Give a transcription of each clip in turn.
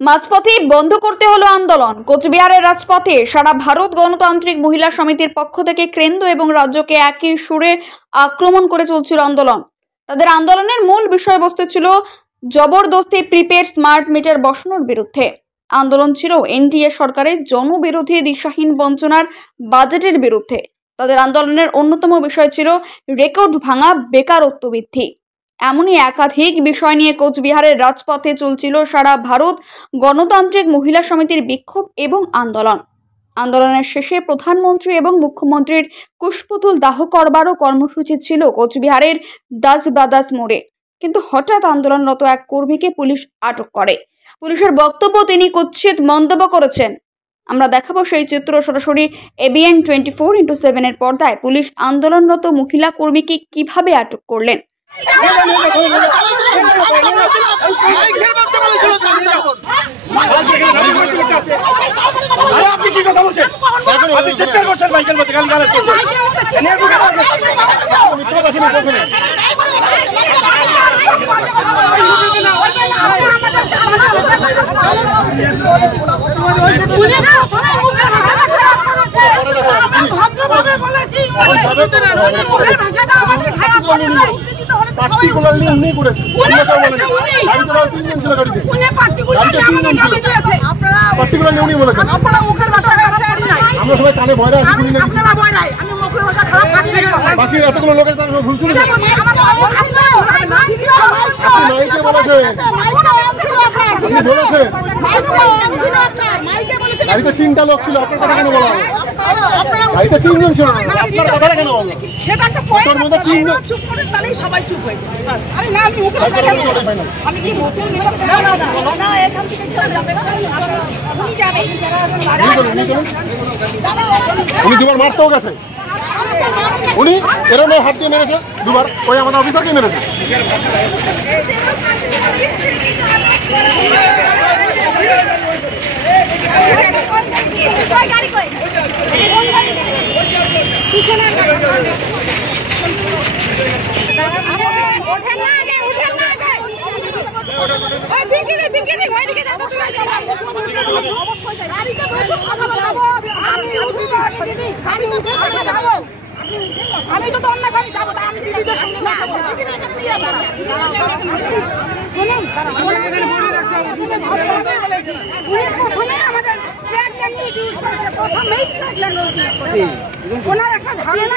মাঝপথে বন্ধ করতে হলো আন্দোলন। কোচবিহারের রাজপথে সারা ভারত গণতান্ত্রিক মহিলা সমিতির পক্ষ থেকে কেন্দ্র এবং রাজ্যকে একই সুরে আক্রমণ করে চলছিল আন্দোলন। তাদের আন্দোলনের মূল বিষয়বস্তু ছিল জবরদস্তি প্রিপেড স্মার্ট মিটার বসানোর বিরুদ্ধে। আন্দোলন ছিল এনডিএ সরকারের জনবিরোধী দিশাহীন বঞ্চনার বাজেটের বিরুদ্ধে। তাদের আন্দোলনের অন্যতম বিষয় ছিল রেকর্ড ভাঙা বেকারত্ব বৃদ্ধি। এমনই একাধিক বিষয় নিয়ে কোচবিহারের রাজপথে চলছিল সারা ভারত গণতান্ত্রিক মহিলা সমিতির বিক্ষোভ এবং আন্দোলন। আন্দোলনের শেষে প্রধানমন্ত্রী এবং মুখ্যমন্ত্রীর কুশপুতুল দাহ করবারও কর্মসূচি ছিল কোচবিহারের দাস ব্রাদার্স মোড়ে। কিন্তু হঠাৎ আন্দোলনরত এক কর্মীকে পুলিশ আটক করে। পুলিশের বক্তব্য, তিনি কুৎসিত মন্তব্য করেছেন। আমরা দেখাবো সেই চিত্র সরাসরি ABN 24x7 এর পর্দায়। পুলিশ আন্দোলনরত মহিলা কর্মীকে কিভাবে আটক করলেন। পার্টিকুলারলি উনি করেছেন, পার্টিকুলারলি উনি বলেছেন। আমরা সবাই কানে ভয় আছি, বাকি এতগুলো লোকের ভুল শুনেছেন। মাইকে বলেছেন, আপনি বলেছেন গাড়িতে 3টা লোক ছিল, আপনার কথা কেন বলা? গাড়িতে 3 জন ছিল, আপনার কথাটা কেন বলা? সেটা একটা পয়েন্ট, মধ্যে 3 জন চুপ করে তাহলেই সবাই চুপ হয়ে যায়। আরে না, আমি মুখে কথা বলি, আমি কি বলছি? না না না, এখান থেকে কেউ যাবে না, উনি যাবে। উনি দুবার মারতেও গেছে, উনি এরকম হাত দিয়ে মেরেছে দুবার, ওই আমাদের অফিসারকে মেরেছে। আমি তো অন্য গাড়ি যাবো, আমি দিদিদের সঙ্গে না ওনার একটা ধারণা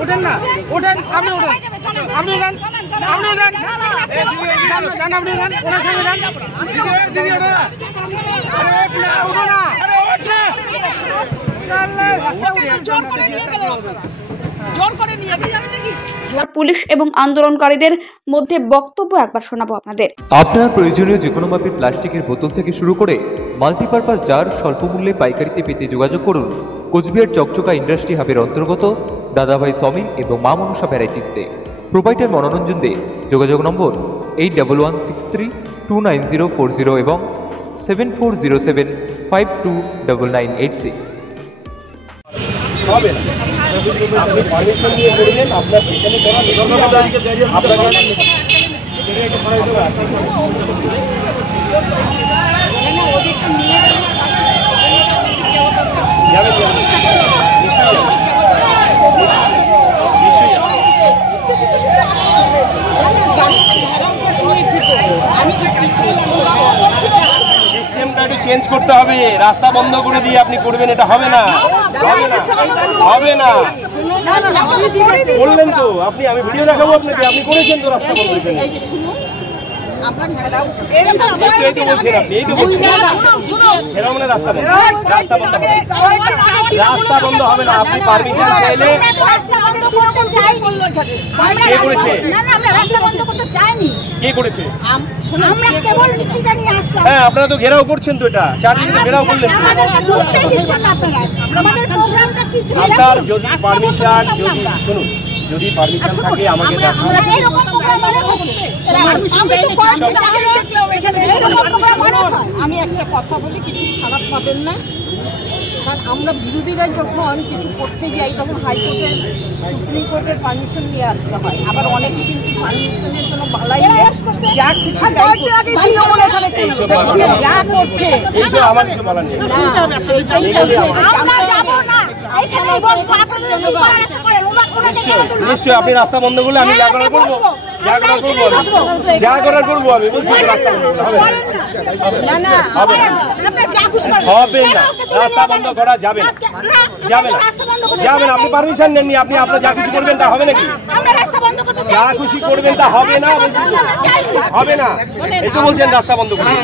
ওঠেন না, ওঠেন, আপনি ওঠেন, আপনি ওঠেন, আপনি ওঠেন, আপনি ওঠেন, ওনার সঙ্গে যান। পুলিশ এবং আন্দোলনকারীদের মধ্যে বক্তব্য একবার শোনাবো আপনাদের। আপনার প্রয়োজনীয় যে কোনো মাপের প্লাস্টিকের বোতল থেকে শুরু করে মাল্টিপারপাস জার স্বল্প মূল্যে পাইকারিতে পেতে যোগাযোগ করুন কোচবিহার চকচকা ইন্ডাস্ট্রি হাবের অন্তর্গত দাদাভাই সমিল এবং মা মনসা ভ্যারাইটিসতে। প্রোপাইটার মনোরঞ্জন দে। যোগাযোগ নম্বর 8113299040 এবং 7407529986। আপনি পারমিশন নিয়ে করবেন, আপনার এখানে চেঞ্জ করতে হবে, রাস্তা বন্ধ করে দিয়ে আপনি করবেন, এটা হবে না, হবে না, হবে না। বললেন তো আপনি, আমি ভিডিও দেখাবো আপনাকে, আপনি করেছেন তো রাস্তা বন্ধ করে। রাস্তা বন্ধ হবে না, আপনি পারমিশন চাইলে কে করেছে? কে করেছে? হ্যাঁ, আপনারা তো ঘেরাও করছেন তো, এটা চারদিকে তো ঘেরাও করলেন। আপনার যদি পারমিশন, যদি শুনুন, যদি পারমিশন থাকে আমাকে দেখান। আমি একটা কথা বলি, কিছু খারাপ পাবেন না, কারণ আমরা বিরোধীরা যখন কিছু করতে যাই তখন হাইকোর্টের সুপ্রিম কোর্টের পারমিশন নিয়ে আসতে হয়। আবার অনেকে কিন্তু পারমিশনের কোনো বালাই যা কিছু যা করছে নিশ্চয়ই আপনি রাস্তা বন্ধ করলে আমি যা করার করবো, যা করার করবো আমি বলছি হবে না, রাস্তা বন্ধ করা যাবে না, যাবে না, যাবে না। আপনি পারমিশন নেননি, আপনি আপনার যা কিছু করবেন তা হবে নাকি? যা খুশি করবেন তা হবে না, হবে না, এই তো বলছেন রাস্তা বন্ধ করবেন।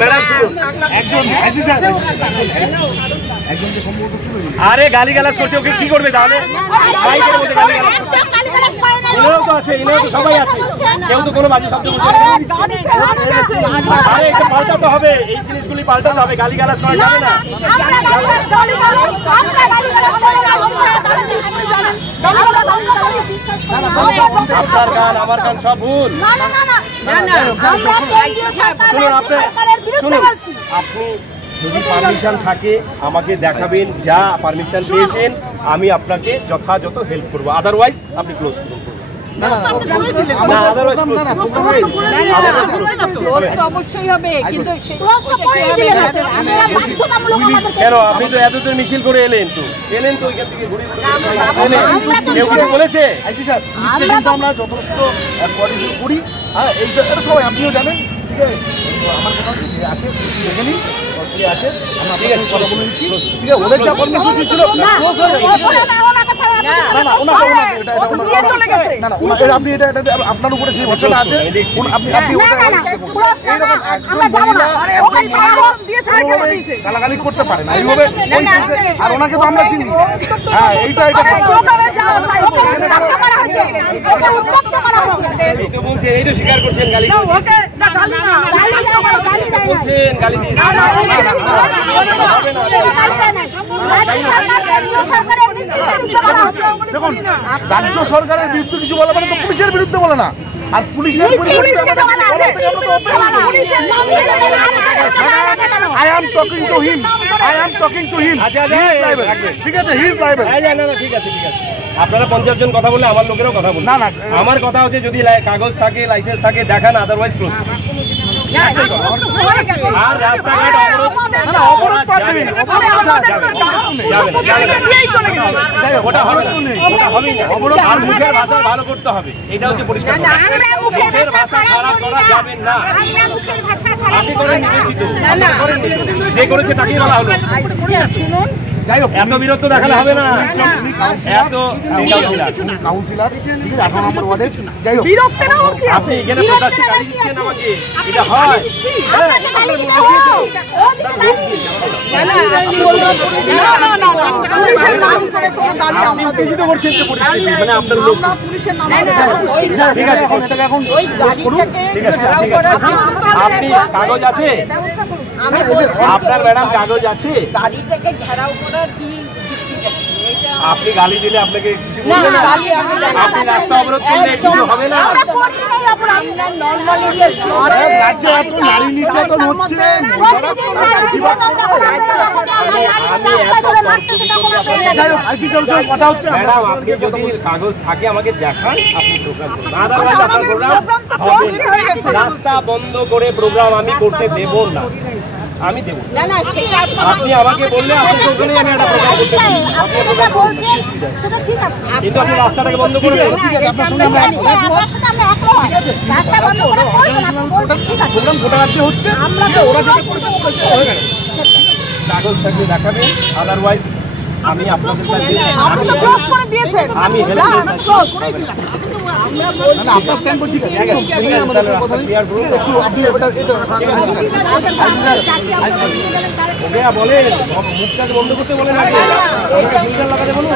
ম্যাডাম শুনুন, আরে গালিগালাজ করছে, ওকে কি করবে তাহলে? ইনারাও তো আছে, ইনারা তো সবাই আছে, কেউ তো কোনো বাজে শব্দ বলছে না। আরে এটা পাল্টাতে হবে, এই জিনিসগুলি পাল্টাতে হবে, গালিগালাজ করা যাবে না। আপনার গান আমার গান সব ভুল। শুনুন, আপনি যদি পারমিশন থাকে আমাকে দেখাবেন, যা পারমিশন পেয়েছেন আমি আপনাকে যথাযথ হেল্প করবো, আদারওয়াইজ আপনি ক্লোজ করুন। কেন আপনি তো এতদিন মিছিল করে এলেন তো ওইখান থেকে ঘুরে কেউ কিছু বলেছে? আমরা যথেষ্ট করি, হ্যাঁ এটা সবাই আপনিও জানেন, ঠিক আছে? আমার কথা হচ্ছে যে আছে দেখে নিন আছে, আমরা ঠিক আছে কথা বলে দিচ্ছি, ঠিক আছে? ওদের যা কর্মসূচি ছিল আপনার উপরে সেই ভরসাটা আছে, গালাগালি করতে পারে না এইভাবে, আর ওনাকে তো আমরা চিনি। হ্যাঁ এইটা বলছেন, এই তো স্বীকার করছেন গালি বলছেন, গালি দেখুন, রাজ্য সরকারের বিরুদ্ধে কিছু বলে মানে তো পুলিশের বিরুদ্ধে বলে না, আর পুলিশের I am talking to him. ঠিক আছে, he is liable. ঠিক আছে, আপনারা 50 জন কথা বললে আমার লোকেরও কথা বলবে। না আমার কথা হচ্ছে যদি কাগজ থাকে, লাইসেন্স থাকে দেখান, আদারওয়াইজ ক্লোজ। আর রাস্তাঘাট অবরোধ ওটা হবে না, আর মুখের ভাষা ভালো করতে হবে, এটা হচ্ছে পরিষ্কার। মুখের ভাষা খারাপ করা যাবে না। আপনি করেন নিয়েছি তো, যে করেছে তাকেই বলা হলো। যাই হোক, এত বিরক্ত দেখালে হবে না, এত কাউন্সিলর, ঠিক আছে, 18 নম্বর ওয়ার্ডে। যাই হোক, আপনি এখানে প্রকাশ্যে গালি দিচ্ছেন আমাকে, এটা হয়? মানে আপনার লোক, ঠিক আছে, এখন ঠিক আছে, আপনি কাগজ আছে আপনার? ম্যাডাম কাগজ আছে? গাড়িটাকে ঘেরাও করার কি? আপনি গালি দিলে আপনাকে কিছু বলবে না? আপনি রাস্তা অবরোধ করলে কিছু হবে না? রাজ্যে এত নারী নির্যাতন হচ্ছে, কথা হচ্ছে। ম্যাডাম আপনি যদি কাগজ থাকে আমাকে দেখান, আপনি প্রোগ্রাম করুন, আদারওয়াইজ আপনার প্রোগ্রাম হবে না। রাস্তা বন্ধ করে প্রোগ্রাম আমি করতে দেব না, আমি দেব না। আপনি আমাকে বললে আপনি ওখানেই আমি একটা প্রোগ্রাম করতে পারি, কিন্তু আপনি রাস্তাটাকে বন্ধ করে দেবেন। প্রোগ্রাম গোটা রাজ্যে হচ্ছে, ওরা যেটা করছে কাগজ থাকলে দেখাবেন, আদারওয়াইজ আমি আপনাদের কাছে আমি আপনার স্ট্যান্ড ঠিক আছে, একটু আপনি বলেন, মুখটাকে বন্ধ করতে বলেন, লাগাতে বলুন।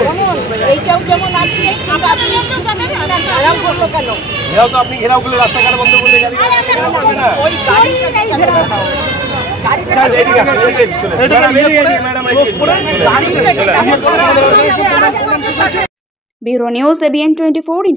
ঘেরাও তো আপনি ঘেরাও করলে, রাস্তাঘাট বন্ধ করলে ম্যাডাম ব্যুরো নিউজ ABN 24/7।